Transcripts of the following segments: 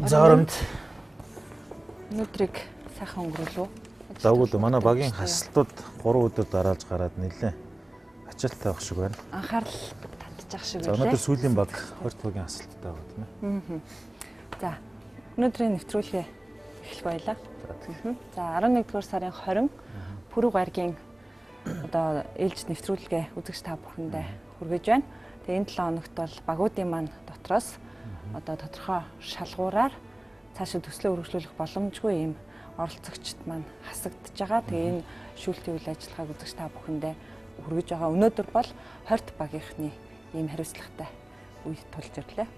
Зооромд өнөөдрийг сайхан өнгөрүүлв. Дагвал манай багийн хасалтууд 3 өдөр дараалж гараад нэлээ ачаалттай байх шиг байна. Анхаарал татчих шиг байна. Өнөөдөр сүүлийн баг 20 багийн хасалттай байгаа тийм ээ. За өнөөдрийн нэвтрүүлгээ эхлэх баялаа. За 11-р сарын 20 Пүрэв гаригийн одоо ээлж нэвтрүүлгээ үзэгч та бүхэндээ хүргэж байна. Тэгээ энэ 7 хоногт бол багуудын маань дотроос одоо тодорхой шалгуураар цаашаа төслөө үргэлжлүүлэх боломжгүй юм оролцогчд маань хасагдж байгаа. Тэгээ энэ шүүлтийн үйл ажиллагааг үзэгч та бүхэндээ хүргэж байгаа. Өнөөдөр бол 20 багийнхны ийм хариуцлагатай үед тулж ирлээ.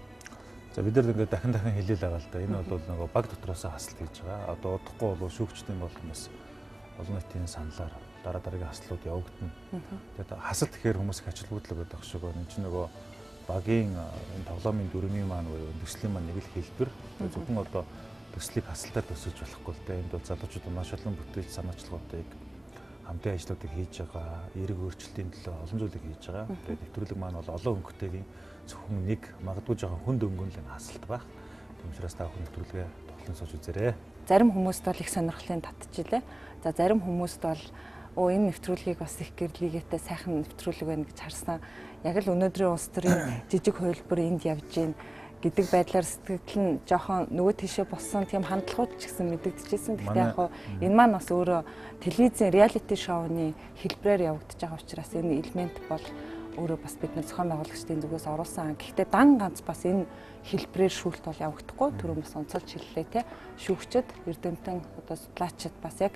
За бид нар ингээд дахин хэлээл байгаа л да. Энэ бол нөгөө баг дотроос хасалт хийж байгаа. Одоо удахгүй бол шүүгчдийн болгоноос олон нийтийн саналаар дараагийн хаслууд явагдана. Тэгээд хасалт гэхээр хүмүүс их ачаалбуудлаг байдаг шиг байна. Энд чинь нөгөө багийн энэ тоглоомын дөрмийн маань буюу төслийн маань нэг л хэлбэр. Зөвхөн одоо төслийг хасалтаар төсөж болохгүй л дээ. Энд бол залуучууд маш олон бүтээл санаачлагуудыг хамтын ажлуудыг хийж байгаа, эерэг өөрчлөлтийн төлөө олон зүйлийг хийж байгаа. Тэгээд нэвтрүүлэг маань бол олон өнгөтэйгийн зөвхөн нэг магадгүй жоохон хүнд өнгөнлийн хасалт байх. Тийм учраас та бүхэн нэвтрүүлгээ тоглон сууж үзээрэй. Зарим хүмүүст бол их сонирхлын татчихлээ. За зарим хүмүүст бол энэ нэвтрүүлгийг бас их гэрлийгээтэй сайхан нэвтрүүлэг байна гэж харсан. Яг л өнөөдрийн улс төрийн жижиг хувилбар энд явж гин гэдэг байдлаар сэтгэл нь жоохон нөгөө тийшээ болсон тийм хандлагууд ч гэсэн мэдэгдэжсэн. Гэхдээ яг энэ маань бас өөрөө телевизийн реалити шоуны хэлбэрээр явагдаж байгаа учраас энэ элемент бол өөрөө бас бид нар зохион байгуулагчдын зүгээс оруулсан. Гэхдээ дан ганц бас энэ хэлбэрээр шүүлт бол явагдахгүй. Түрүүн бас онцолж хэллээ те. Шүүгчд, эрдэмтэн одоо судлаачид бас яг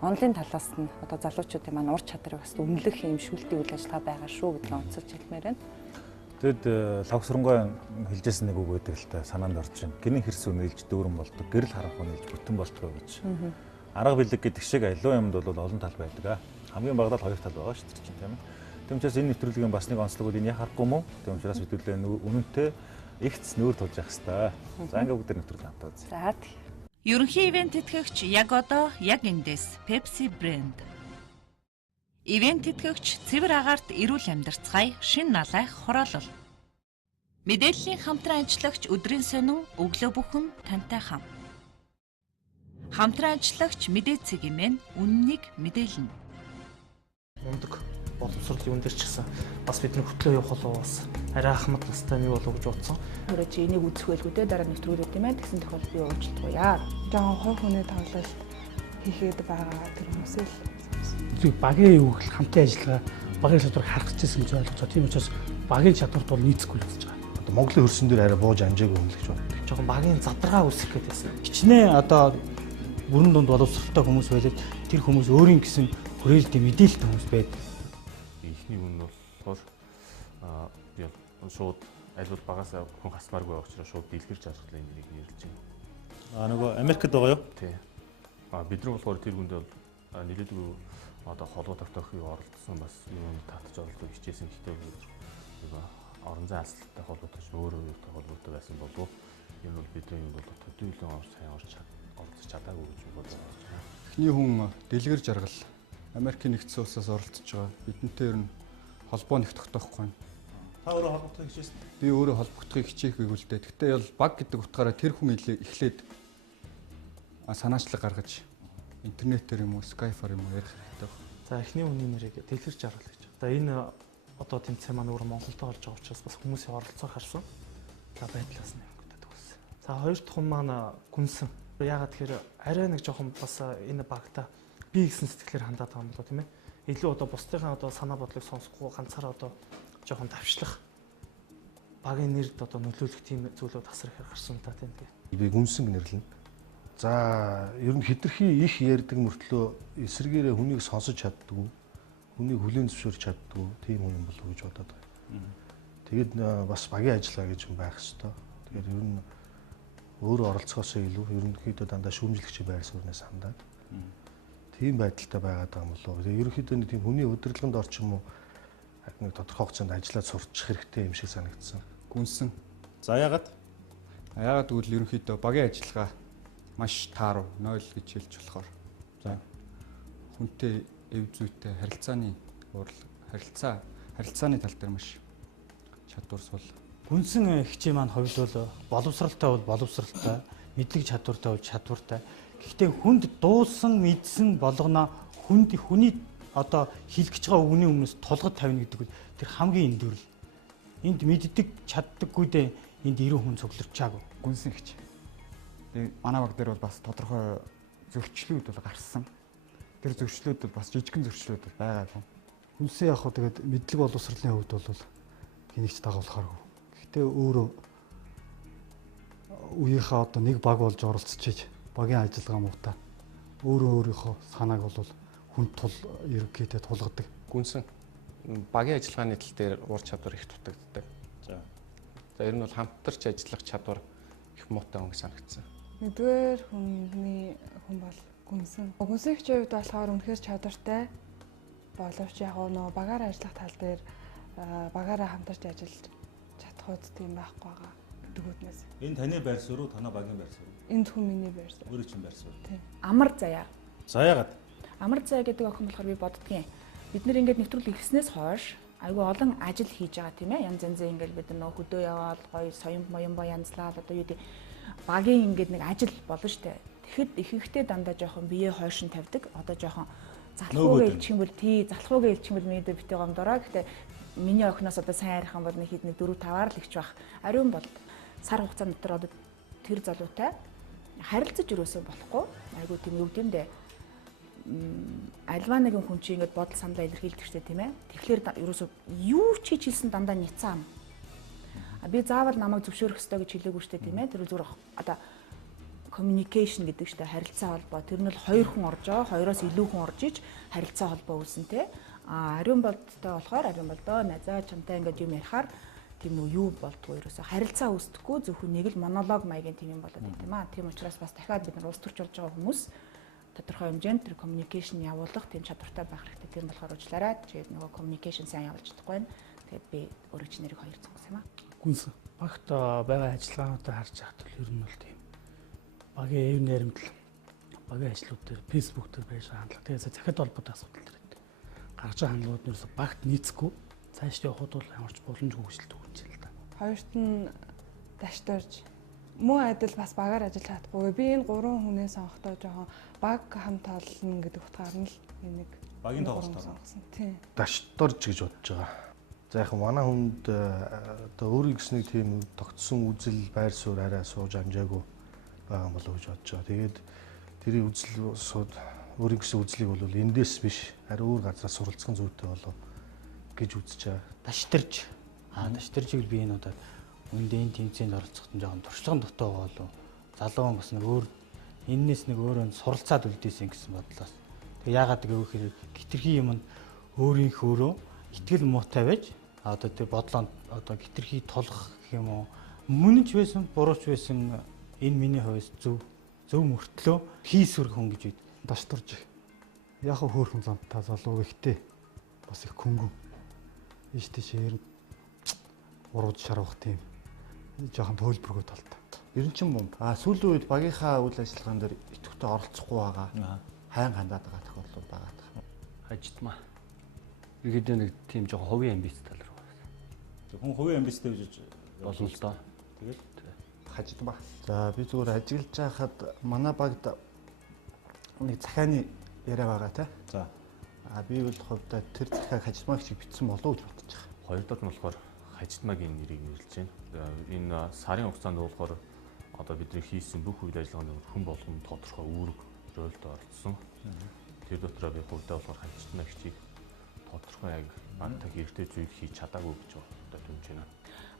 онлайн талаас нь одоо залуучуудын маань ур чадрыг бас үнэлэх юм шүүлтийн үйл ажиллагаа байгаа шүү гэдгийг онцолж хэлмээр байна. Тэгэд лавсрангой хэлжсэн нэг үг байдаг л та санаанд орж байна. Гинэн хэрс үнэлж дүүрэн болдог, гэрэл харанх үнэлж бүтэн болдог гэж. Арга билег гэдэг шиг аливаа юмд бол олон тал байдаг. Хамгийн багадаа 2 тал байгаа шүү дээ тийм ээ. Тийм учраас энэ нэвтрүүлгийн бас нэг онцлог үл энэ харахгүй мó. Тийм учраас хэдүүлээ үнэнтэй ихц нүүр тулж явах хэрэгтэй. За ингээ бүгд нэвтрүүлэг хамтаа үзье. За Ерөнхий ивент тэтгэгч яг одоо яг эндээс Pepsi брэнд. Ивент тэтгэгч цэвэр агаарт эрүүл амьдарцгаая шин налайх хороолол. Мэдээллийн хамтран ажиллагч өдрийн сонин өглөө бүхэн тантай хам. Хамтран ажиллагч мэдээ цэгийн үннийг мэдээлнэ. Мундаг боловсролын үн дээр ч гэсэн бас бидний хөтлөө явах болов бас арай ахмад настай нэг болов гэж бодсон. Өөрөө чи энийг үзэх байлгүй те дараа нэвтрүүлүүд юм байна. Тэгсэн тохиолдолд би уучлахгүй яа. Жохон хой хүний тоглолт хийхэд байгаа тэр хүмүүсээ л зөв багийн өгөл хамтын ажиллагаа багийн чадварыг харах гэсэн гэж ойлгож байгаа. Тийм учраас багийн чадварт бол нийцэхгүй л гэж байгаа. Одоо Монголын хөрсөн дээр арай бууж амжаагүй юм л гэж боддог. Жохон багийн задаргаа үүсгэх гэдээсэн. Хичнээн одоо бүрэн дунд боловсралтай хүмүүс байлаа. Тэр хүмүүс өөрийн гэсэн хүрээлтийн мэдээлэлтэй хүмүүс байдаг. Ихний үн бол би шууд альвал багаас хүн хасмааргүй байх учраас шууд дэлгэрч ажиглаа энийг ярьж байна. Нөгөө Америкт байгаа юу? Тий. Бид нар болохоор тэр хүндээ бол нэлээдгүй одоо холбоо тогтоохыг оролдсон бас юм татж оролдох хичээсэн гэхдээ нөгөө орон зай алслалтай холбоотой өөрөө холбоотой байсан болов энэ бол бидний юм бол төдийлөн сайн оролцож чадаагүй гэж бодож байна. Эхний хүн дэлгэр жаргал Америкийн нэгдсэн улсаас оролцож байгаа. Бидэнтэй ер нь холбоо нэг тогтоохгүй. Та өөрөө холбогдохыг хичээсэн. Би өөрөө холбогдохыг хичээхгүй л дээ. Гэхдээ бол баг гэдэг утгаараа тэр хүн эхлээд санаачлаг гаргаж интернетээр юм уу, Skype-аар юм уу ярих хэрэгтэй байна. За эхний хүний нэрийг дэлгэр жаргал гэж. За энэ одоо тэмцээн маань өөр Монголд болж байгаа учраас бас хүмүүсийн оролцоог харсан. За байдлаас нь өнгөдөд үгүйсэн. За хоёр дахь хүн маань гүнсэн. Яагаад тэгэхээр арай нэг жоохон бас энэ багта би гэсэн сэтгэлээр хандаад байгаа юм болоо тийм ээ. Илүү одоо бусдынхаа одоо санаа бодлыг сонсохгүй ганцаараа одоо жоохон давшлах багийн нэрд одоо нөлөөлөх тийм зүйлүүд тасрах гарсан та тийм. Би гүнсэн нэрлэнэ. За ер нь хэтэрхий их ярьдаг мөртлөө эсэргээрээ хүнийг сонсож чаддгүй, хүнийг хүлээн зөвшөөрч чаддгүй тийм хүн юм болов уу гэж бодоод байна. Тэгээд бас багийн ажиллагаа гэж юм байх хэвээр. Тэгээд ер нь өөрөө оролцохоос илүү ерөнхийдөө дандаа шүүмжлэгчийн байр сууриас хандаад тийм байдалтай байгаад байгаа юм болов. Тэгээд ерөнхийдөө нэг тийм хүний удирдлаганд орчим уу нэг тодорхой хугацаанд ажиллаад сурчих хэрэгтэй юм шиг санагдсан. Гүнсэн. За яагаад? Яагаад гэвэл ерөнхийдөө багийн ажиллагаа маш тааруу 0 гэж хэлж болохоор. За хүнтэй эв зүйтэй харилцааны харилцааны тал дээр маш чадвар сул. Гүнсэн хичээн маань хувьд бол боловсралтай бол боловсралтай, мэдлэг чадвартай бол чадвартай. Гэхдээ хүнд дуусан, мэдсэн болгоно хүний одоо хэлэх гэж байгаа үгний өмнөөс тулгад тавина гэдэг бол тэр хамгийн эндүрл. Энд мэддэг чаддаггүйдээ энд 90 хүн цугларчаагүй. Гүнсэн гэж. Тэгээ манай баг дээр бол бас тодорхой зөрчлүүд бол гарсан. Тэр зөрчлүүд бол бас жижигхэн зөрчлүүд бол байгаагүй. Үнсээ яг хөө тэгээд мэдлэг боловсролын хувьд бол хэнийгч дагуулахааргүй. Гэхдээ өөрөө үеийнхээ одоо нэг баг болж оролцчихж багийн ажиллагаа муутай. Өөрийнхөө санааг бол хүнд тул ерөнхийдөө тулгадаг. Гүнсэн багийн ажиллагааны тал дээр ур чадвар их дутагддаг. За ер нь бол хамтарч ажиллах чадвар их муутай хүн санагдсан. Нэгдүгээр хүн бол гүнсэн. Гүнсэгчийн хувьд болохоор үнэхээр чадвартай боловч яг нөө багаар ажиллах тал дээр багаараа хамтарч ажиллаж чадах үед тийм байхгүй байгаа. Дэгүүднээс. Энэ таны байр суурь уу, танай багийн байр суурь уу? Энэ хүн миний байр суурь. Өөрөө чинь байр суурь. Тийм. Амар заяа. За яагаад? Амар заяа гэдэг охин болохоор би боддгийн. Бид нэр ингээд нэвтрүүлэг ихснээс хойш айгүй олон ажил хийж байгаа тийм ээ. Янз янзын ингээд бид нөө хөдөө яваад гоё соён моён янзлаад одоо юу гэдэг багийн ингээд нэг ажил болно штэ. Тэгэхэд ихэнхдээ дандаа жоохон биеэ хойшин тавьдаг. Одоо жоохон залхуугаа илчихвэл залхуугаа илчихвэл мэдээ битээ гомдороо. Гэхдээ миний охиноос одоо сайн арих юм бол нэг хэд нэг 4-5-аар л ихч байх. Ариун бол сар хугацааны дотор одоо тэр залуутай харилцаж өрөөсөө болохгүй. Айгүй тийм юу гэмдэ. Альва нэгэн хүн чинь ингээд бодол саналаа илэрхийлдэг штэ тийм ээ. Тэгэхээр ерөөсөө юу ч хийчихсэн дандаа ницаам. Би заавал намайг зөвшөөрөх ёстой гэж хэлээгүй штэ тийм ээ. Тэр зүгээр одоо communication гэдэг штэ харилцаа холбоо. Тэр нь бол хоёр хүн орж байгаа, хоёроос илүү хүн орж иж харилцаа холбоо үүсэнтэй. Ариун болдтой болохоор ариун болдоо найзаа чамтай ингээд юм ярихаар тийм үү юу болдгоо ерөөсө харилцаа үүсдэхгүй зөвхөн нэг л монолог маягийн тийм юм болоод байт юм аа. Тийм учраас бас дахиад бид нар улс төрч болж байгаа хүмүүс тодорхой хэмжээнд тэр communication явуулах тийм чадвартай байх хэрэгтэй. Тийм болохоор уучлаарай. Тэгээд нөгөө communication сайн явуулж чадахгүй байна. Тэгээд би өөрөө ч нэрийг хоёр цугс юм аа. Гүнсэн. Багт байгаа ажиллагаануудаа харж байхад л ер нь бол тийм багийн эв найрамдал багийн ажлууд дээр Facebook дээр байж байгаа хандлага. Тэгээд захид холбоотой асуудал дээр гарч байгаа хандлагууд нь багт нийцэхгүй цааш явахд бол ямарч боломжгүй хөгжилт өгч байна л да. Хоёрт нь даштарж мөн адил бас багаар ажиллах чадахгүй. Би энэ 3 хүнээс сонгохдоо жоохон баг хамт олно гэдэг утгаар нь л нэг багийн тоглолт сонгосон. Тийм. Дашторж гэж бодож байгаа. За яг манай хүнд одоо өөрийн гэсний тийм тогтсон үзэл байр суурь арай сууж амжаагүй байгаа юм болов уу гэж бодож байгаа. Тэгээд тэрийн үзэл сууд өөрийн гэсэн үзлийг бол эндээс биш арай өөр газраас суралцсан зүйтэй болов гэж үзэж байгаа. Даштарж. Даштаржийг би энэ удаад үндийн тэмцээнд оролцоход нь жоохон туршлага дутаа болов. Залуу бас нэг өөр эннээс нэг өөрөө суралцаад үлдээсэн гэсэн бодлоос. Тэг яагаад гэвэл хитрхи юм нь өөрийнхөөрөө итгэл муутай байж одоо тэг бодлоонд одоо хитрхи тулах гэх юм уу мөн ч байсан бурууч байсан энэ миний хувьд зөв мөртлөө хийсвэр хүн гэж бид даштарж. Яг хөөхөн зам та залуу ихтэй бас их хөнгөн. Ийш тийшээр урууд шарвах тийм жоохон төлбөргөө талтай. Ерөнчин бомб. Сүүлийн үед багийнхаа үйл ажиллагаан дээр идэвхтэй оролцохгүй байгаа. Хайн хандаад байгаа тохиолдлууд байгаа. Хажидмаа. Иргэдээ нэг тийм жоохон хувийн амбиц тал руу. Хүн хувийн амбицтай гэж болно л доо. Тэгэл хажидмаа. За би зүгээр ажиглаж байхад манай багт нэг захааны яриа байгаа те. За. Би бол хувьдаа тэр захааг хажидмаа гэж бичсэн болов уу гэж бодож байгаа. Хоёрдугаар нь болохоор хажидмаагийн нэрийг нэрлэж байна. Энэ сарын хугацаанд болохоор одоо бидний хийсэн бүх үйл ажиллагааны хүн болгон тодорхой үүрэг ролд оролцсон. Тэр дотроо би хувьдаа болохоор хажидмаа гिचийг тодорхой яг бантаг эртээ зүйл хийж чадаагүй гэж одоо дүнж байна.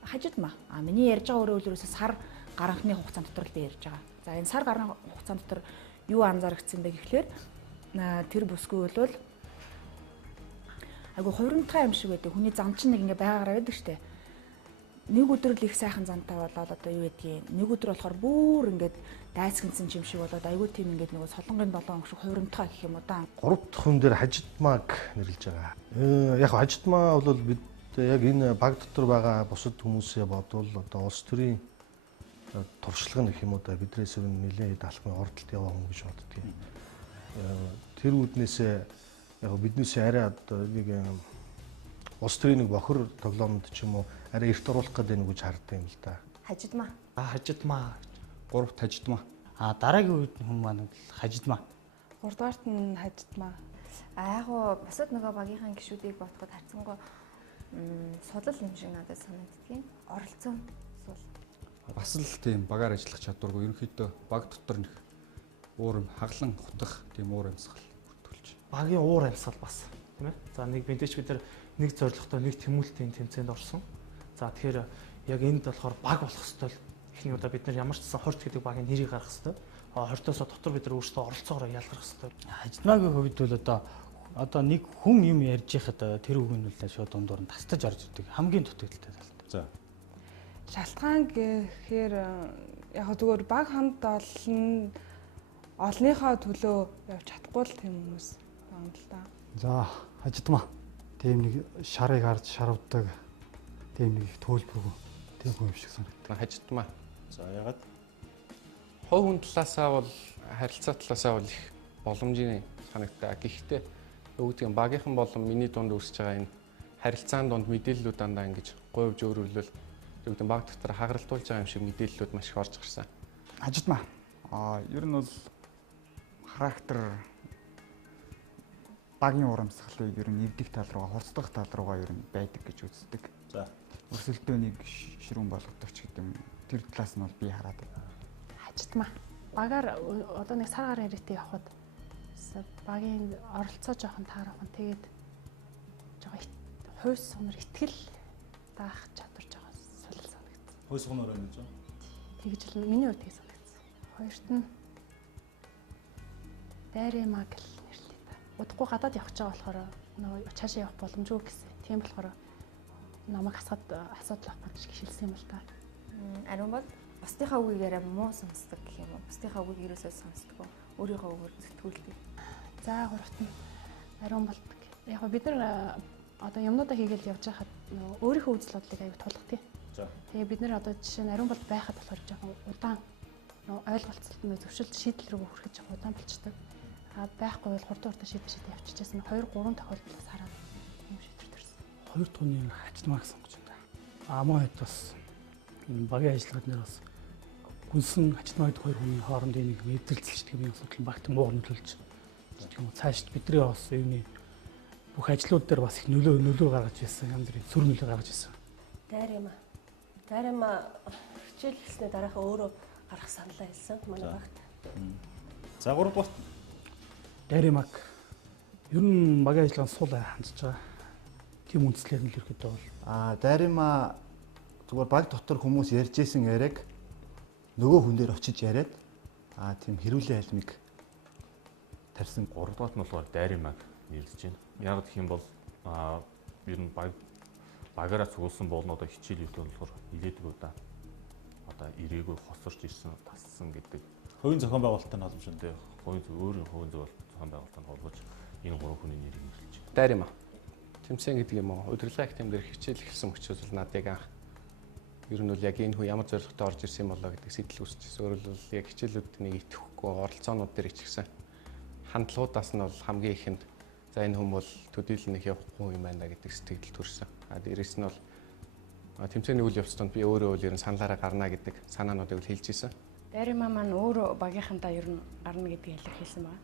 Хажидмаа. Миний ярьж байгаа өөрөөсөө сар гаранхны хугацаанд дотор л би ярьж байгаа. За энэ сар гаранхны хугацаанд дотор юу анзаарчихсан бэ гэхлээр тэр бүсгүй бол айгу хувирмтгай юм шиг байдаг. Хүний зам чинь нэг ингээ байгаараа байдаг штэ. Нэг өдөр л их сайхан зантай болоод одоо юу гэдгийг нэг өдөр болохоор бүр ингээд дайсгэнсэн юм шиг болоод айгу тийм ингээд нөгөө солонгын 7 өнгө шиг хувирмтгай гэх юм уу да. 3 дахь хүн дээр хажидмааг нэрлэж байгаа. Яг хажидмаа бол бид яг энэ баг дотор байгаа бусад хүмүүсээ бодвол одоо улс төрийн туршлага гэх юм уу да бидрээс өн нэлээд алхмын ордолт яваа хүн гэж боддөг. Тэр үүднээсээ яг биднээс арай одоо нэг улс төрийн нэг бохор тоглоомд ч юм уу арай эрт оруулах гэдэг нэг гэж харддаг юм л да. Хажидмаа. Хажидмаа. гуравт хажидмаа. Дараагийн үед хүн маань бол хажидмаа. 3 дугаарт нь хажидмаа. Яг гоо бусад нөгөө багийнхаа гишүүдийг бодоход харьцангуй судлал юм шиг надад санагддгийн. Оролцоо сул. Бас л тийм багаар ажиллах чадваргүй ерөнхийдөө баг дотор нэг уур хаглан хутах тийм уур амьсгал бүртгүүлж. Багийн уур амьсгал бас тийм ээ. За нэг мэдээч бид нар нэг зорилготой нэг тэмүүлтийн тэмцээнд орсон. За тэгэхээр яг энд болохоор баг болох хэвэл эхний удаа бид нар ямар ч гэсэн хорт гэдэг багийн нэрийг гаргах хэвэл хортоос дотор бид нар өөрсдөө оролцоогоор ялгарх хэвэл. Хажидмаагийн хувьд бол одоо нэг хүн юм ярьж байхад тэр үг нь л шууд дундуур нь тастаж орж ирдэг. Хамгийн дутагдaltaй тал. За. Шалтгаан гэхээр яг зүгээр баг хамт олныхоо төлөө явж чадахгүй л тийм хүмүүс байна л да. За хажидмаа. Тийм нэг шарыг харж шаравдаг тийм нэг төлбөргүй тийм хүн юм шиг санагдав. Хажидмаа. За ягаад? Хувь хүн талаасаа бол харилцаа талаасаа бол их боломжийн санагдаа. Гэхдээ өвдгийн багийнхан болон миний дунд үүсэж байгаа энэ харилцаан дунд мэдээллүүд дандаа ингэж говьж өөрөвлөл өвдгийн баг дотор хагаралтуулж байгаа юм шиг мэдээллүүд маш их орж гарсан. Хажидмаа. Ер нь бол характер багийн урамсгалыг ер нь эвдэх тал руугаа хурцдах тал руугаа ер нь байдаг гэж үздэг. За. Өрсөлдөөнийг ширүүн болгодог ч гэдэг юм. Тэр талаас нь бол би хараад байна. Хажидмаа. Багаар одоо нэг сар гарын ирээтэй явхад багийн оролцоо жоохон таарахын тэгээд жоохон хойс сунар итгэл даах чадвар жоохон сулал санагдсан. Хойс сунар гэж байна. Тэгж л миний хувьд тийм санагдсан. Хоёрт нь Даримаг л нэрлээ та. Удахгүй гадаад явах гэж байгаа болохоор нөгөө цаашаа явах боломжгүй гэсэн. Тийм болохоор намайг асуудал авах гэж гişилсэн юм л та. Ариун бол бусдынхаа үгийг яриа муу сонсдог гэх юм уу? Бусдынхаа үгийг ерөөсөө сонсдоггүй. Өөрийнхөө үгээр зэтгүүлдэг. За гуравт нь ариун болдог. Яг бид нар одоо юмнуудаа хийгээл явж байхад өөрийнхөө үзэл бодлыг аяг тулгадаг. За. Тэгээ бид нар одоо жишээ нь ариун бол байхад болохоор жоохон удаан ойлголцолт нь зөвшөлт шийдэл рүү хүрэхэд жоохон удаан болчдөг. Байхгүй бол хурдан шийдэл явчихчихсан 2 3 тохиолдлоос хараад юм шийдвэр төрсөн. Хоёр дахь нь хажидмаа гэсэн гэж байна. Мөн хэд бас энэ багийн ажиллагаанд нэр бас гүнсэн хажидмаа гэдэг хоёр хүний хоорондын нэг мэдээлэлцэлдэг юм асуудал багт муу нөлөөлж гэх юм уу цаашд бидний бас юуны бүх ажлууд дээр бас их нөлөө гаргаж ирсэн янз бүрийн сүр нөлөө гаргаж ирсэн. Дарима хичээл эхлснээр дараахаа өөрөө гарах саналаа хэлсэн манай багт. За 3 дугаарт Даримаг ер нь багийн ажиллагаанд сул хандж байгаа. Тийм үндслээр нь л ирэхэд бол Дарима зүгээр баг дотор хүмүүс ярьж исэн яриаг нөгөө хүн дээр очиж яриад тийм хэрүүлэн альмиг тарьсан. 3 дугаарт нь болохоор Даримаг нэрлэж байна. Яг гэх юм бол ер нь багаараа цугулсан болно одоо хичээл үйтэй болохоор илээдэг удаа одоо ирээгүй хосорч ирсэн тассан гэдэг хувийн зохион байгуулалттай нь холбоотой. Өөрийн хувийн зохион байгуулалтанд холбож энэ 3 хүний нэрийг нэрлэж байна. Дарима. Тэмцээн гэдэг юм уу? Удирдлага их тэмдэр хичээл эхэлсэн мөчөөс бол над яг анх ер нь бол яг энэ хүн ямар зорилготой орж ирсэн болоо гэдэг сэтэл үүсчихсэн. Өөрөөр хэлбэл яг хичээлүүдэд нэг итгэхгүй оролцоонууд дээр ичгсэн. Хандлагуудаас нь бол хамгийн ихэнд за энэ хүн бол төдийлөнх явахгүй юм байна гэдэг сэтгэл төрсөн. Дээрээс нь бол тэмцээний үйл явц донд би өөрөө л ер нь саналаараа гарна гэдэг санаануудыг хэлж ирсэн. Дарима маань өөрөө багийнхантаа ер нь гарна гэдгийг илэрхийлсэн байна.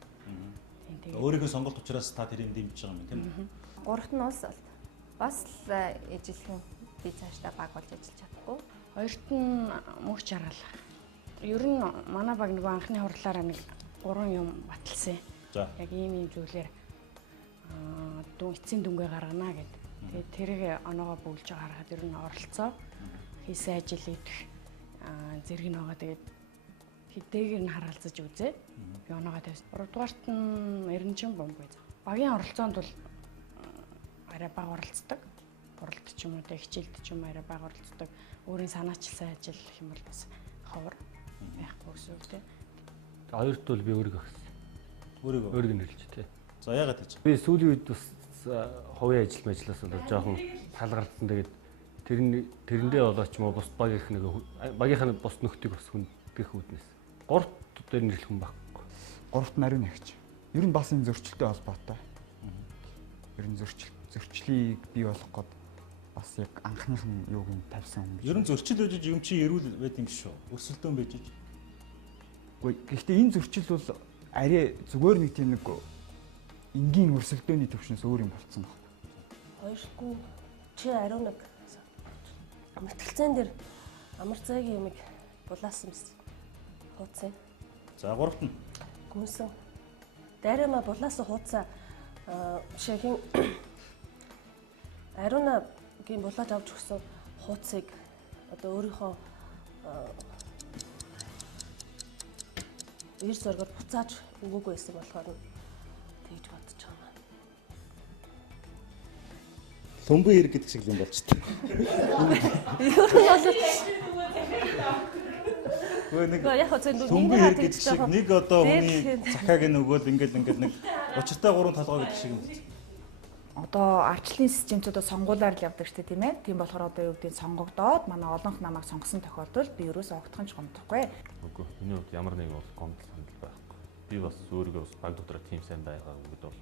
Тийм. Өөрийнхөө сонголт учраас та тэрийг дэмжиж байгаа юм тийм үү? Гуравт нь бас л ижилхэн би цаашдаа баг болж ажиллаж чадахгүй. Хоёрт нь мөнх жаргал. Ер нь манай баг нөгөө анхны хурлаараа нэг 3 юм баталсан. За. Яг ийм зүйлээр эцсийн дүнгээ гаргана гэдэг. Тэгээд тэрийг оноогоо бөглж гаргаад ер нь оролцоо хийсэн ажил идэх зэрэг нь байгаа. Тэгээд хэдийгээр нь харгалзаж үзээ. Би оноогоо тавьсан. 3 дугаарт нь Эренчин бомб гэж. Багийн оролцоонд бол арай бага оролцдог. Уралд ч юм уу хичээлд ч юм арай бага оролцдог. Өөрийн санаачилсан ажил гэх юм бол бас ховор байхгүй гэсэн үг тийм. Хоёрт бол би өөрийгөө агсан. Өөрийгөө нэрлэж тий. За яагаад гэж? Би сүүлийн үед бас хувийн ажиллаас бол жоохон талгардсан. Тэгээд тэрэндээ болооч юм уу бус багийнхаа бус нөхдийг бас хүндэх үүднээс. 3 дээр нэрлэх хүн байхгүй. 3-т нь ариун нэгч. Ер нь бас энэ зөрчилтэй холбоотой. Ер нь зөрчлийг бий болгох гээд бас яг анхных нь юуг нь тавьсан юм. Ер нь зөрчил үжиж юм чи эрүүл байд юм шүү. Өрсөлдөөн байж. Гэхдээ энэ зөрчил бол арай зүгээр нэг тийм нэг энгийн өрсөлдөөний төвшнөөс өөр юм болцсон байна. Хоёргүй чи ариун нэг мэтгэлцэн дээр амар цагийн юмыг булаасан биз. Хууцсан. За гуравт нь Гүнсэн. Дайрама булаасан хууцаа жишээ ариунагийн булааж авч өгсөн хууцыг одоо өөрийнхөө ир зоргоор буцааж өгөөгүй байсан болохоор тэгж бодож байгаа юм. Лумбын хэрэг гэдэг шиг юм болж таа. Яг хөө зэн Лумбын хэрэг гэдэг шиг нэг одоо хүний захааг нь өгөөл ингээд нэг учиртай 3 толгой гэдэг шиг юм байна. Одоо арчлалын системчүүдээ сонгуулаар л явдаг шүү дээ тийм ээ. Тийм болохоор одоо юу гэдэг нь сонгогдоод манай олонх намайг сонгосон тохиолдолд би ерөөсөө огтхон ч гомдохгүй. Үгүй. Миний хувьд ямар нэг бол гомдол санал байхгүй. Би бас өөрийгөө бас баг дотроо тийм сайн байгаа гэдэгт бол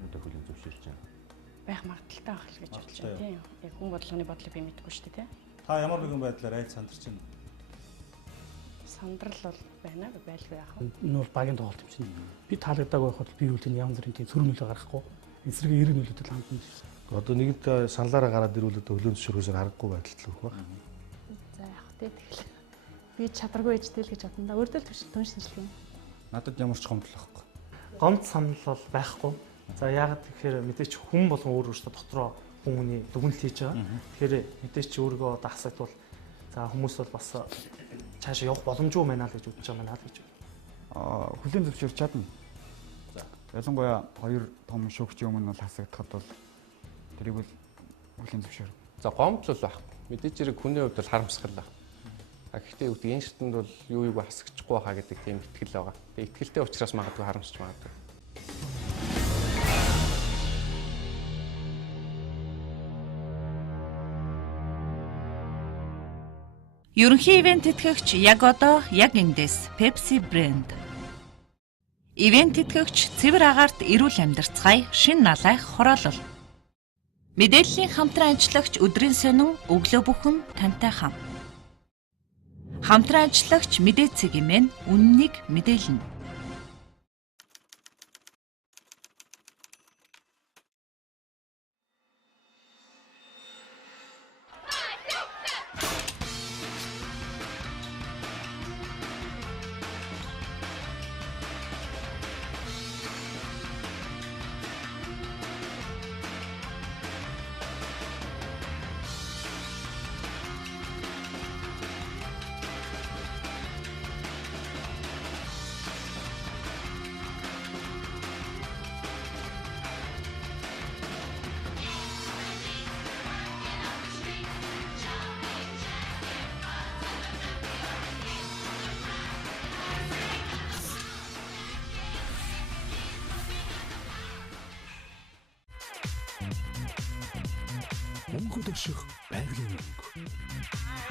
өнөдөө хөлийн зөвшөөрч байна. Байх магадaltaй байх л гэж бодож байна тийм. Яг хүн бодлогын бодлыг би мэдгүй шүү дээ тийм. Та ямар нэгэн байдлаар айл сандарч байна? Сандрал бол байна байлгүй яах вэ? Энэ бол багийн тоглолт юм чинь. Би таалагдаагүй байхад би үл энэ янз бүрийн тийм сөрөг нөлөө гаргахгүй. Эсрэгээ эрэг нөлөөтэй хандна шүү. Одоо нэгэнт саналаараа гараад ирвэл одоо хөлөөнд зөвшөөрөхөөс харахгүй байдалтай л байх. За яг тий тэгэл. Би чадваргүй ээжтэй л гэж бодно да. Өөртөө л түн шинжилгээ юм. Надад ямар ч гомдол байхгүй. Гомд санал бол байхгүй. За яагаад тэгэхээр мэдээч хүн болгон өөр өөртөө дотроо хүний дүгнэлт хийж байгаа. Тэгэхээр мэдээч өөрийгөө одоо асагдвал за хүмүүс бол бас цаашаа явах боломжгүй байна л гэж бодож байгаа маа л гэж. Хөлийн зөвшөөрч чадна. Ялангуяа хоёр том шүүгчийн өмнө бол хасагдахад бол тэрийг бол хөлийн зөвшөөр. За гомдол бол байхгүй. Мэдээж хэрэг хүний хувьд бол харамсгал байна. Гэхдээ үүдээ энэ шатнд бол юу юуг хасагдчихгүй байхаа гэдэг тийм итгэл байгаа. Тэгээ итгэлтэй учраас магадгүй харамсч магадгүй. Ерөнхий ивент тэтгэгч яг одоо яг эндээс Pepsi брэнд. Ивент тэтгэгч цэвэр агаарт эрүүл амьдарцгаая шин налайх хороолол. Мэдээллийн хамтран ажиллагч өдрийн сонин өглөө бүхэн тантай хам. Хамтран ажиллагч мэдээцэг имэн үннийг мэдээлнэ. Мөнгөд өшөх байгалийн мөнгө.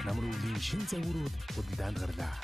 Намруулийн шин загварууд худалдаанд гарлаа.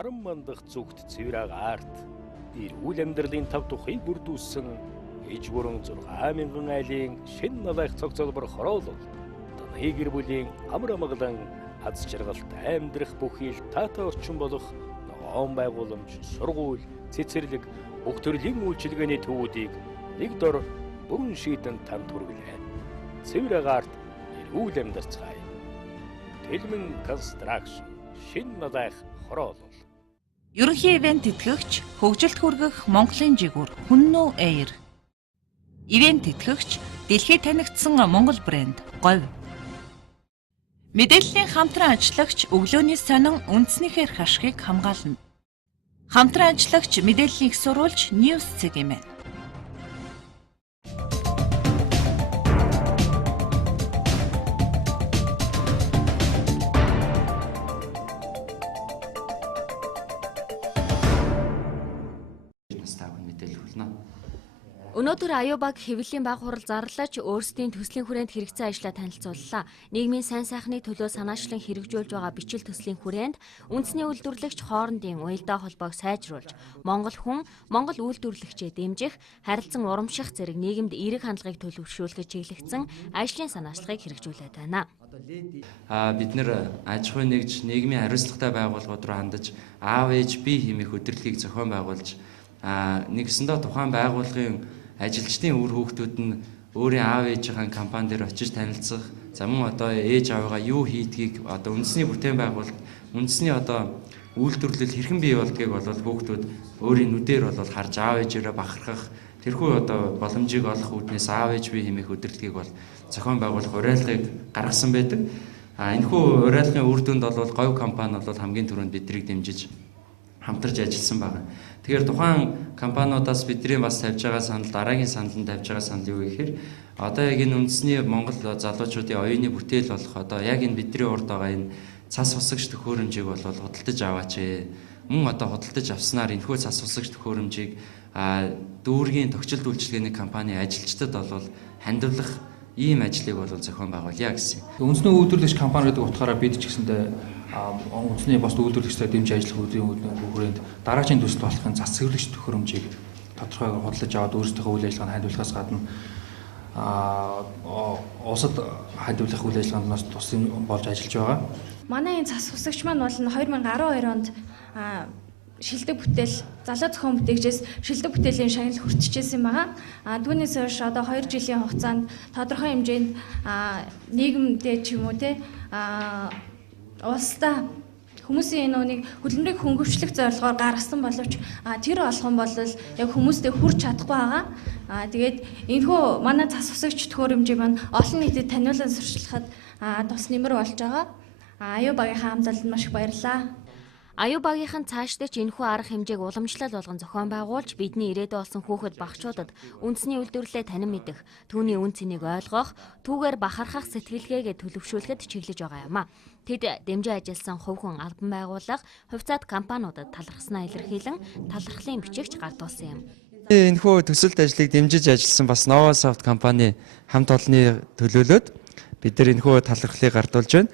Наран мандах зүгт цэвэр агаарт эрүүл амьдралын тав тухыг бүрдүүлсэн иж бүрэн 6000 айлын шин налайх цогцолбор хороолол таны гэр бүлийн амар амгалан аз жаргалт амьдрах бүхий л таатай орчин болох ногоон байгууламж, сургууль, цэцэрлэг, бүх төрлийн үйлчилгээний төвүүдийг нэг дор бүрэн шийдэн танд хүргэлээ. Цэвэр агаарт эрүүл амьдарцгаая. Тэлмэн констракшн шин налайх хороолол. Ерөнхий ивент тэтгэгч хөгжилд хүргэх Монголын жигүүр Хүннүү Эйр. Ивент тэтгэгч Дэлхийд танигдсан Монгол брэнд говь. Мэдээллийн хамтран ажиллагч өглөөний сонин үндснийхэр хашгийг хамгаална. Хамтран ажиллагч мэдээллийг сурвалж News CGM. Өнөөдөр Аюубаг хэвлэлийн баг хурал зарлаж өөрсдийн төслийн хүрээнд хэрэгцээ ажлаа танилцууллаа. Нийгмийн сайн сайхны төлөө санаачлан хэрэгжүүлж байгаа бичил төслийн хүрээнд үндэсний үйлдвэрлэгч хоорондын уялдаа холбоог сайжруулж, Монгол хүн, Монгол үйлдвэрлэгчээ дэмжих, харилцан урамших зэрэг нийгэмд эерэг хандлагыг төлөвшүүлэхэд чиглэгдсэн ажлын санаачлагыг хэрэгжүүлээд байна. Бид нэр аж ахуйн нэгж нийгмийн хариуцлагатай байгууллагууд руу хандаж аав ээж бие хэмээх өдөрлөгийг зохион байгуулж нэгсэндээ тухайн байгууллагын ажилчдын үр хүүхдүүд нь өөрийн аав ээжийн компани дээр очиж танилцах, за мөн одоо ээж аавыгаа юу хийдгийг одоо үндэсний бүтээн байгуулалт, үндэсний одоо үйлдвэрлэл хэрхэн бий болдгийг бол хүүхдүүд өөрийн нүдээр бол харж аав ээжээрээ бахархах, тэрхүү одоо боломжийг олох үүднээс аав ээж бие хэмээх өдөрлөгийг бол зохион байгуулах уриалгыг гаргасан байдаг. Энэхүү уриалгын үр дүнд бол говь компани бол хамгийн түрүүнд биднийг дэмжиж хамтарч ажилласан байна. Тэгэхээр тухайн компаниудаас бидний бас тавьж байгаа санал, дараагийн санал нь тавьж байгаа санал юу гэхээр одоо яг энэ үндэсний Монгол залуучуудын оюуны бүтээл болох одоо яг энэ бидний урд байгаа энэ цас усагч төхөөрөмжийг бол худалдаж аваач. Мөн одоо худалдаж авснаар энэхүү цас усагч төхөөрөмжийг дүүргийн тогтчлт үйлчилгээний компани ажилчдад бол хандивлах ийм ажлыг бол зохион байгуулъя гэсэн. Үндэсний үйлдвэрлэгч компани гэдэг утгаараа бид ч гэсэндээ үндэсний бос үйлдвэрлэгчтэй дэмжиж ажиллах хүрээнд дараагийн төсөлд болохын зас цэвэрлэгч төхөөрөмжийг тодорхойгоор худалдаж аваад өөрсдийнхөө үйл ажиллагаанд хандуулахаас гадна улсад хандуулах үйл ажиллагаанд тусын болж ажиллаж байгаа. Манай энэ цас усагч маань бол 2012 онд шилдэг бүтээл залуу зохион бүтээгчээс шилдэг бүтээлийн шагнал хүртчихсэн байгаа. Түүнээс хойш одоо 2 жилийн хугацаанд тодорхой хэмжээнд нийгэмдээ ч юм уу те улсдаа хүмүүсийн энэ үнийг хөдөлмөрийг хөнгөвчлөх зорилгоор гаргасан боловч тэр олгон бол яг хүмүүстэй хүрч чадахгүй байгаа. Тэгээд энэхүү манай цас усагч төхөөрөмжийг маань олон нийтэд таниулан сурчлахад тус нэмэр болж байгаа. Аюубагийнхаа хамт олонд маш их баярлалаа. Аюубагийнхан цаашдаа ч энэхүү арга хэмжээг уламжлал болгон зохион байгуулж бидний ирээдүйд болсон хүүхэд багчуудад үндэсний үйлдвэрлэлээ танин мэдэх, түүний үн цэнийг ойлгох, түүгээр бахархах сэтгэлгээгээ төлөвшүүлэхэд чиглэж байгаа юм а. Тэд дэмжиж ажилласан хувь хүн албан байгууллага, хувьцаат компаниудад талархснаа илэрхийлэн талархлын бичигч гардуулсан юм. Энэхүү төсөлт ажлыг дэмжиж ажилласан бас Novasoft компани хамт олонны төлөөлөд бид нар энэхүү талархлыг гардуулж байна.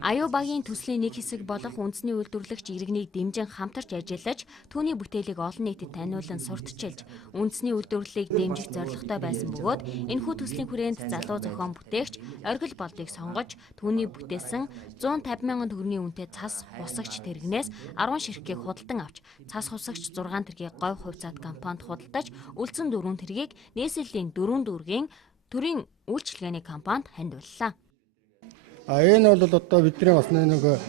Аюубагийн төслийн нэг хэсэг болох үндэсний үйлдвэрлэгч иргэнийг дэмжин хамтарч ажиллаж, түүний бүтээлийг олон нийтэд таниулан сурталчилж, үндэсний үйлдвэрлэлийг дэмжих зорилготой байсан бөгөөд энэхүү төслийн хүрээнд залуу зохион бүтээгч оргил болдыг сонгож, түүний бүтээсэн 150 мянган төгрөгийн үнэтэй цас хусагч тэрэгнээс 10 ширхгийг худалдан авч, цас хусагч 6 тэргийг говь хувьцаат компанид худалдаж, үлдсэн 4 тэргийг нийслэлийн 4 дүүргийн төрийн үйлчилгээний компанид хандууллаа. Энэ бол одоо бидний бас нэг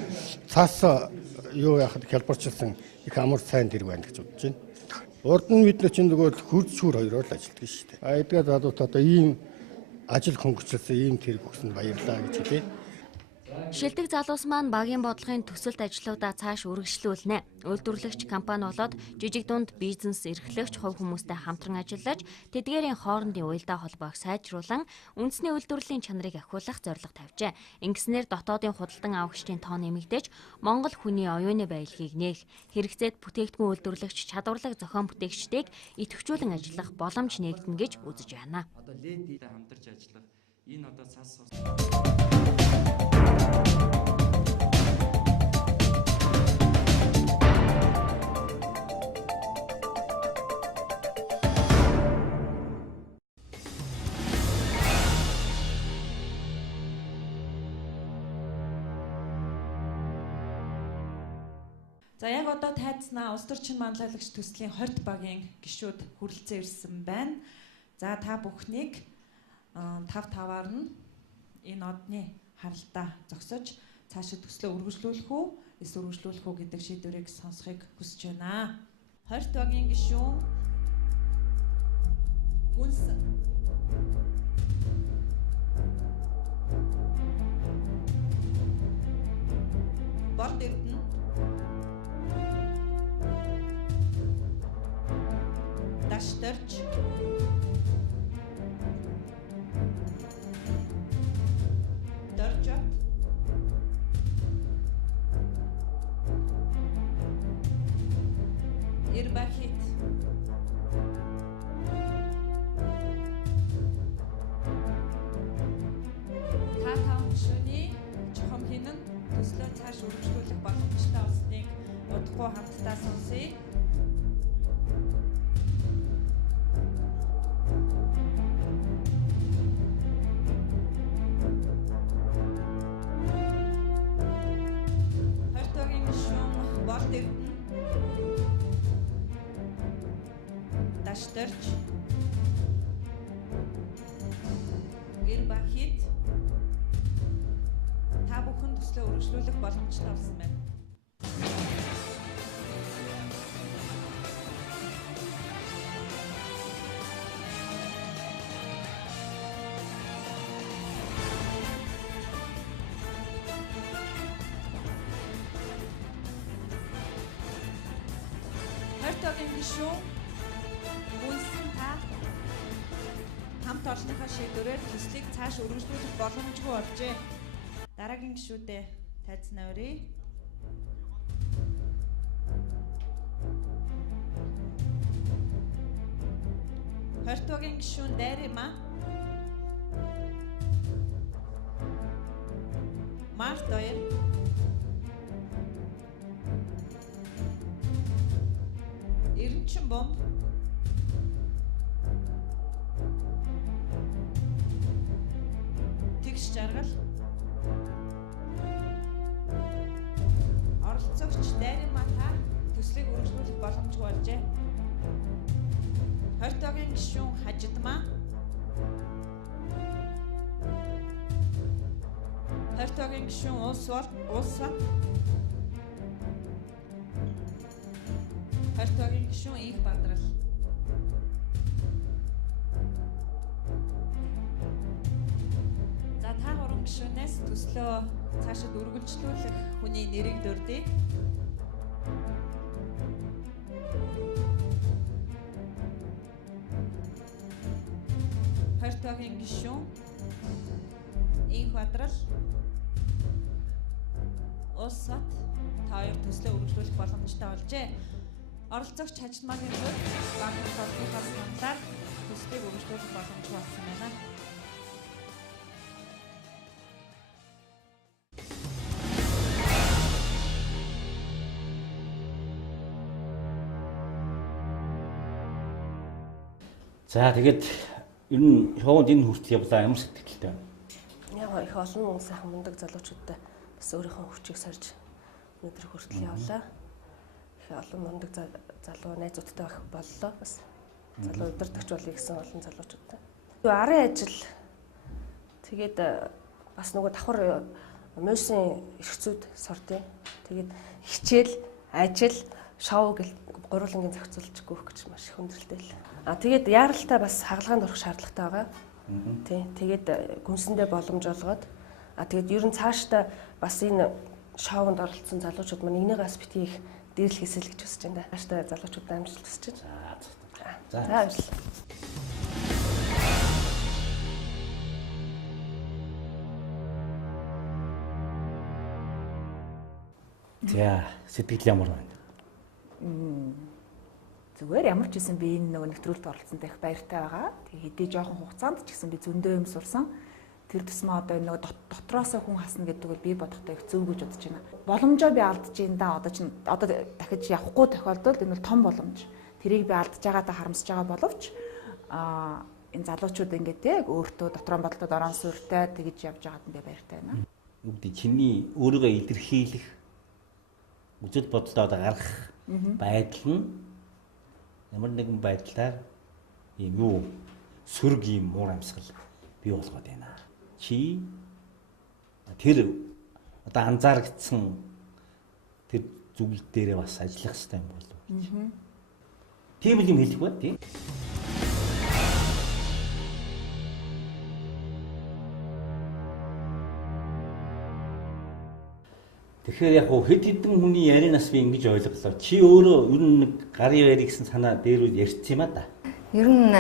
цаас юу яхад хялбарчилсан их амар сайн тэрэг байна гэж бодож байна. Урд нь бид нар чинь нөгөө хурц шүүр хоёроор л ажилладаг шүү дээ. Эдгээр залуут одоо ийм ажил хөнгөчлсөн ийм тэрэг өгсөнд баярлалаа гэж хэлээ. Шилдэг залуус маань багийн бодлогын төсөлт ажлуудаа цааш үргэлжлүүлнэ. Үйлдвэрлэгч компани болоод жижиг дунд бизнес эрхлэгч хувь хүмүүстэй хамтран ажиллаж, тэдгээрийн хоорондын уялдаа холбоог сайжруулан, үндэсний үйлдвэрлэлийн чанарыг ахиулах зорилго тавьжээ. Ингэснээр дотоодын худалдан авагчдын тоо нэмэгдэж, Монгол хүний оюуны баялагийг нээх, хэрэгцээт бүтээгдэхүүн үйлдвэрлэгч чадварлаг зохион бүтээгчдийг идэвхжүүлэн ажиллах боломж нээгдэнэ гэж үзэж байна. Одоо ледтэй хамтарч ажиллах энэ одоо цас За яг одоо тайцнаа улс төрчин манлайлагч төслийн 20 багийн гишүүд хүрэлцэн ирсэн байна. За та бүхнийг 5-5-аар нь энэ одны харалтаа зогсож цаашид төслөө үргэлжлүүлэх үү, эсвэл үргэлжлүүлэх үү гэдэг шийдвэрийг сонсохыг хүсэж байна. 20 багийн гишүүн Гүнсэн. Борд эрдэнэ. Дашторч. Доржот. Ирбахит. Татам шүний чухам хинэн төслөө цааш үргэлжлүүлэх боломжтой болсныг удахгүй хамтдаа сонсъё. Хортогийн гишүүн борд эрдэнэ. Дашторч. Ирбахит. Та бүхэн төслөө үргэлжлүүлэх боломжтой болсон байна. Хортогийн гишүүн Гүнсэн та хамт олонныхаа шийдвэрээр төслийг цааш үргэлжлүүлэх боломжгүй болжээ. Дараагийн гишүүдээ тайлцнаа өрье. Хортогийн гишүүн Дайрма. Март 2. Эренчин бомб. Тэгш жаргал. Оролцогч Дайрма та төслийг үргэлжлүүлэх боломжгүй болжээ. Хортогийн гишүүн Хажидмаа. Хортогийн гишүүн Улсбат. Хортогийн гишүүн Их Бадрал. За та гурван гишүүнээс төслөө цаашид үргэлжлүүлэх хүний нэрийг дурдъя. Хортогийн гишүүн Их Бадрал. Улсбат та хоёр төслөө үргэлжлүүлэх боломжтой болжээ. Оролцогч Хажидмаагийн хувьд банкны толгойгоос хандлаар төслийг үргэлжлүүлэх боломжтой болсон байна. За тэгээд ер нь шоунд энэ хүртэл явлаа ямар сэтгэлтэй байна? Яг их олон сайхан мундаг залуучуудтай бас өөрийнхөө хүчийг сорж өнөөдөр хүртэл явлаа. Их олон мундаг залуу найзуудтай байх боллоо бас. Залуу удирдахч болъё гэсэн олон залуучуудтай. Арын ажил тэгээд бас нөгөө давхар мөсөн эрхцүүд сордیں۔ Тэгээд хичээл, ажил, шоу гэл гурвангийн зохицуулж өгөх гэж маш их хүндрэлтэй л. Тэгээд яаралтай бас хагалгаанд орох шаардлагатай байгаа. Тий. Тэгээд гүнсэндээ боломж олгоод тэгээд ер нь цаашдаа бас энэ шоунд оролцсон залуучууд маань энийгээс битгий их дээрлэх хэсэл гэж хүсэж байна. Цаашдаа залуучуудаа амжилт хүсэж байна. За баярлалаа. За сэтгэл ямар байна? Зүгээр ямар ч байсан би энэ нөгөө нэвтрүүлэлт оролцсонтой их баяртай байгаа. Тэгээ хэдий жоохон хугацаанд ч гэсэн би зөндөө юм сурсан. Тэр тусмаа одоо нөгөө дотроосоо хүн хасна гэдэг нь би бодохдоо их зөв гэж бодож байна. Боломжоо би алдаж байна да. Одоо дахиж явахгүй тохиолдолд энэ бол том боломж. Тэрийг би алдаж байгаадаа харамсаж байгаа боловч энэ залуучууд ингээд яг өөртөө дотроо бодолтод орон суурьтай тэгж явж байгаад би баяртай байна. Үгдий чиний өөрийгөө илэрхийлэх үзэл бодолтой гаргах байдал нь ямар нэгэн байдлаар ийм юу сөрөг ийм муур амьсгал бий болгоод байна. Чи тэр одоо анзаарэгдсэн тэр зүгэл дээрээ бас ажиллах хэрэгтэй юм болов уу гэж. Тийм л юм хэлэх бай тийм. Тэгэхээр яг хэд хэдэн хүний ярианаас би ингэж ойлголоо. Чи өөрөө ер нь нэг гарын яриг гэсэн санаа дээр үл ярьсан юм а да. Ер нь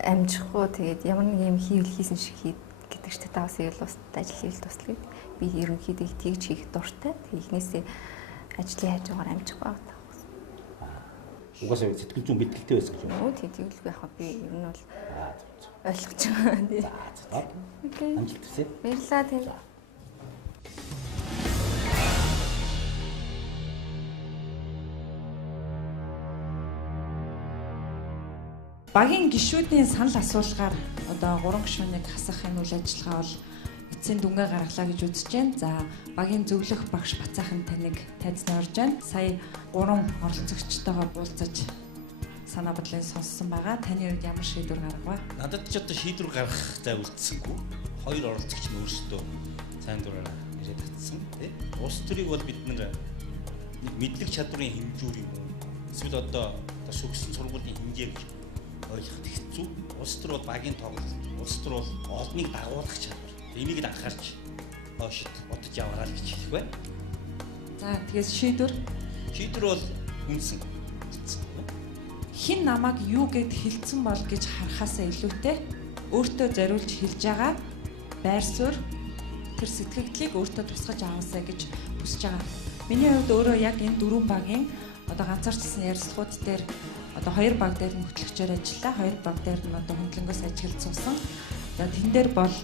амжихгүй тэгээд ямар нэг юм хийвэл хийсэн шиг гэдэг ч тавс ийл бас ажил хийвэл туслая. Би ерөнхийдөө тэгж хийх дуртай. Эхнээсээ ажлын хажуугаар амжихгүй байгаа. Угаасаа сэтгэл зүйн бэлтгэлтэй байсан гэж байна. Өө тэгвэл яг би ер нь бол ойлгож байгаа. Окей. Амжилт хүсье. Баярлалаа тийм. Багийн гишүүдийн санал асуулгаар одоо 3 гишүүнийг хасах энэ үйл ажиллагаа бол эцсийн дүнгээ гаргалаа гэж үзэж байна. За багийн зөвлөх багш Бацаахан таныг тайзнаа орж байна. Сая 3 оролцогчтойгоо уулзаж санаа бодлыг сонссон байгаа. Таны хувьд ямар шийдвэр гаргав? Надад ч одоо шийдвэр гаргах зай үлдсэнгүй. Хоёр оролцогч нь өөрсдөө сайн дураараа ирээд татсан тий. Улс төрийг бол бид нэг мэдлэг чадварын хэмжүүр юм уу? Эсвэл одоо шүгсэн сургуулийн хэмжээ гэж ойлгоход хэцүү. Улс төр бол багийн тоглолт. Улс төр бол олныг дагуулах чадвар. Энийг анхаарч хойшид бодож яваарай гэж хэлэх бай. За тэгээс шийдвэр бол үнсэн. Хин намайг юу гэд хэлсэн бол гэж харахаасаа илүүтэй өөртөө зориулж хэлж байгаа байр суурь тэр сэтгэгдлийг өөртөө тусгаж аваасаа гэж хүсэж байгаа. Миний хувьд өөрөө яг энэ дөрвөн багийн одоо ганцаарчсан ярилцлагууд дээр одоо хоёр баг дээр нь хөтлөгчөөр ажиллаа. Хоёр баг дээр нь одоо хөндлөнгөөс ажиглаж суусан. За тэн дээр бол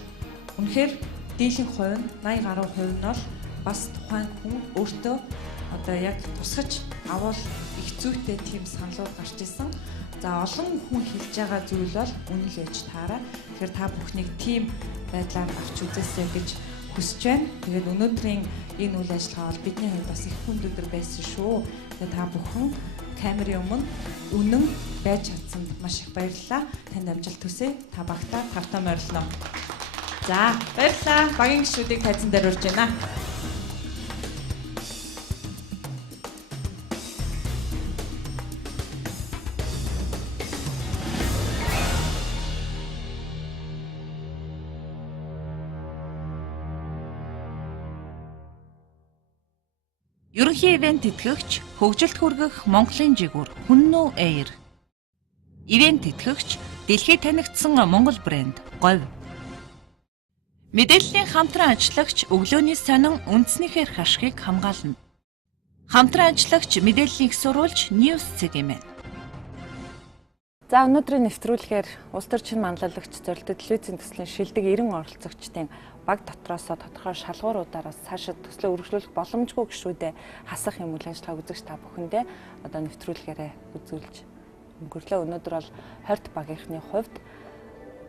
үнэхээр дийлэнх хувь нь 80 гаруй хувь нь бол бас тухайн хүн өөртөө одоо яг тусгаж авал их зүйтэй тийм саналууд гарч исэн. За олон хүн хэлж байгаа зүйл бол үнэн л ээж таараа. Тэгэхээр та бүхнийг тийм байдлаар авч үзээсэй гэж хүсэж байна. Тэгээд өнөөдрийн энэ үйл ажиллагаа бол бидний хувьд бас их хүнд өдөр байсан шүү. Тэгээд та бүхэн камерын өмнө үнэн байж чадсанд маш их баярлалаа. Танд амжилт хүсье. Та багтаа тавтаа морилно. За баярлалаа. Багийн гишүүдийг тайзан дээр урьж байна. Ерөнхий ивент тэтгэгч, хөгжилд хүргэх Монголын жигүүр Хүннүү Air. Ивент тэтгэгч, дэлхийд танигдсан Монгол брэнд Говь. Мэдээллийн хамтран ажиллагч өглөөний сонин үндснийхэр хашгийг хамгаална. Хамтран ажиллагч мэдээллийг сурвалж News CGM. За өнөөдрийн нэвтрүүлгээр улс төрчин манлайлагч зорилттой телевизийн төслийн шилдэг 90 оролцогчдын баг дотроос тодорхой шалгууруудаараас цаашид төслөө үргэлжлүүлэх боломжгүй гишүүдэд хасах юм үйл ажиллагаа үзэгч та бүхэндээ одоо нэвтрүүлгээрээ үзүүлж өнгөрлөө. Өнөөдөр бол 20 багийнхны хувьд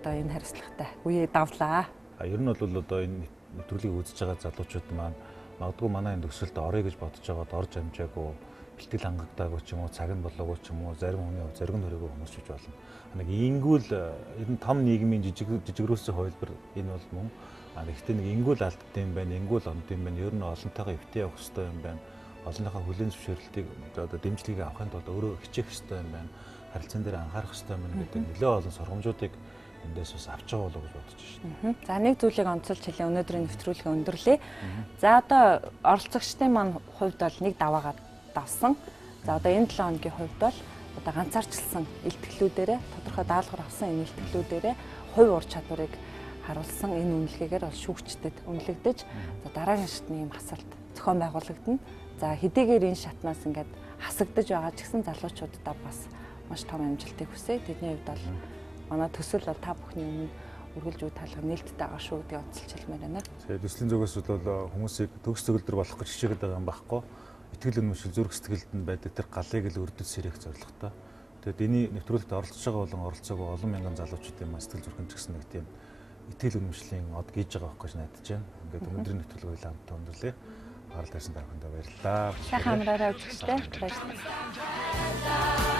одоо энэ хариуцлагатай үеэ давлаа. Ер нь бол одоо энэ нэвтрүүлгийг үзэж байгаа залуучууд маань магадгүй манай энэ төсөлд орё гэж бодож байгаад орж амжаагүй, бэлтгэл хангагдаагүй ч юм уу, цаг нь болоогүй ч юм уу, зарим хүний хувьд зориг нь хүрээгүй хүмүүс ч болно. Нэг ингүүл ер нь том нийгмийн жижигрүүсийн хувилбар энэ бол мөн. Гэхдээ нэг ингүүл алддаг юм байна, ингүүл онд юм байна. Ер нь олонтойгоо өвтөө явах хэрэгтэй юм байна. Олонныхаа хүлээн зөвшөөрлтийг одоо дэмжлэгийг авахын тулд өөрөө хичээх хэрэгтэй юм байна. Харилцаан дээр анхаарах хэрэгтэй юм гэдэг нэлээд олон сургамжуудыг эндээс бас авч байгаа болов уу гэж бодож байна. За нэг зүйлийг онцолж хэлээ, өнөөдрийн нэвтрүүлгээ өндөрлөө. За одоо оролцогчдын маань хувьд бол нэг даваагаад давсан. За одоо энэ 7 хоногийн хувьд бол одоо ганцаарчилсан илтгэлүүдээрээ тодорхой даалгавар авсан энэ илтгэлүүдээрээ хувь ур чадварыг харуулсан энэ үнэлгээгээр бол шүүгчдэд үнэлэгдэж дараагийн шатны юм хасалт зохион байгуулагдана. За хэдийгээр энэ шатнаас ингээд хасагдаж байгаа ч гэсэн залуучуудаа бас маш том амжилтыг хүсье. Тэдний хувьд бол манай төсөл бол та бүхний өмнө үргэлж үе таалга нээлттэй байгаа шүү гэдгийг онцолж хэлмээр байна. Тэгээд төслийн зүгээс бол хүмүүсийг төгс төгөлдөр болох гэж хичээгээд байгаа юм байхгүй. Итгэл үнэмшил зүрх сэтгэлд нь байдаг тэр галыг л өрдөж сэрэх зорилготой. Тэгээд энэ нэвтрүүлэгт оролцож байгаа болон оролцоогүй олон мянган залуучуудын сэтгэл зүрхэн ч гэсэн нэг тийм итгэл үнэмшлийн од гийж байгаа байхгүй гэж найдаж байна. Ингээд өнөөдрийн нэвтрүүлгийг хамтдаа өндөрлөе. Гарал тавьсан та бүхэнд баярлалаа. Сайхан амраарай үзэгчтэй. Баярлалаа.